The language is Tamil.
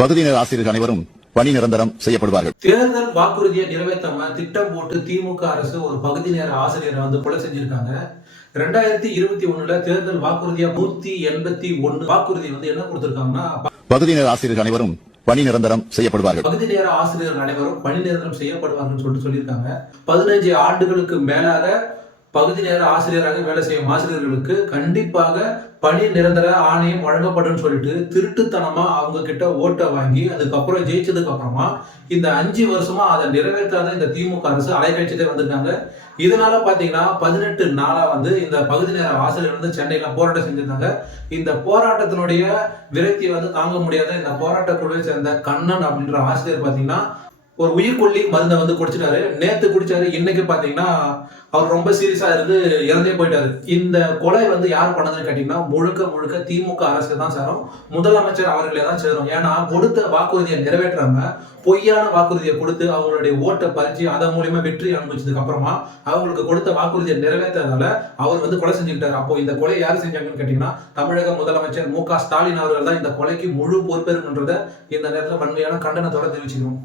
பகுதியினர் ஆசிரியர்கள் அனைவரும் பணி நிரந்தரம் செய்யப்படுவார்கள். தேர்தல் வாக்குறுதியை நிறைவேற்றாம திட்டம் போட்டு திமுக அரசு ஒரு பகுதி நேர ஆசிரியரை வந்து கொலை செஞ்சிருக்காங்க. ரெண்டாயிரத்தி இருபத்தி ஒண்ணுல தேர்தல் வாக்குறுதியா நூத்தி எண்பத்தி ஒண்ணு வாக்குறுதி வந்து என்ன கொடுத்திருக்காங்கன்னா பகுதியினர் ஆசிரியர்கள் அனைவரும் பணி நிரந்தரம் செய்யப்படுவார்கள். பகுதி நேர ஆசிரியர்கள் அனைவரும் பணி நிரந்தரம் செய்யப்படுவார்கள் சொல்லிட்டு சொல்லியிருக்காங்க. பதினஞ்சு ஆண்டுகளுக்கு மேலாக பகுதி நேர ஆசிரியராக வேலை செய்யும் ஆசிரியர்களுக்கு கண்டிப்பாக பணி நிரந்தர ஆணையம் வழங்கப்படும் சொல்லிட்டு திருட்டுத்தனமா அவங்க கிட்ட ஓட்டை வாங்கி அதுக்கப்புறம் ஜெயிச்சதுக்கு அப்புறமா இந்த அஞ்சு வருஷமா அதை நிறைவேற்றாத இந்த திமுக அரசு அலைக்கழிச்சதே வந்திருக்காங்க. இதனால பாத்தீங்கன்னா பதினெட்டு நாளா வந்து இந்த பகுதி நேர ஆசிரியர் வந்து சென்னையில போராட்டம் செஞ்சிருந்தாங்க. இந்த போராட்டத்தினுடைய விரக்தியை வந்து தாங்க முடியாத இந்த போராட்ட குழுவை சேர்ந்த கண்ணன் அப்படின்ற ஆசிரியர் பாத்தீங்கன்னா ஒரு உயிர்கொல்லி மருந்தை வந்து குடிச்சிட்டாரு. நேத்து குடிச்சாரு இன்னைக்கு பாத்தீங்கன்னா அவர் ரொம்ப சீரியஸா இருந்து இறந்தே போயிட்டாரு. இந்த கொலை வந்து யார் பண்ணதுன்னு கேட்டீங்கன்னா முழுக்க முழுக்க திமுக அரசு தான் சேரும். முதலமைச்சர் அவர்களே தான் சேரும். ஏன்னா கொடுத்த வாக்குறுதியை நிறைவேற்றாம பொய்யான வாக்குறுதியை கொடுத்து அவங்களுடைய ஓட்டை பறிச்சு அதன் மூலியமா வெற்றி அனுபவிச்சதுக்கு அப்புறமா அவங்களுக்கு கொடுத்த வாக்குறுதியை நிறைவேற்றதால அவர் வந்து கொலை செஞ்சுக்கிட்டாரு. அப்போ இந்த கொலை யார் செஞ்சாங்கன்னு கேட்டீங்கன்னா தமிழக முதலமைச்சர் மு க ஸ்டாலின் அவர்கள் தான் இந்த கொலைக்கு முழு பொறுப்பேற்கின்றத இந்த நேரத்தில் வன்மையான கண்டனத்தோட தெரிவிச்சுக்கணும்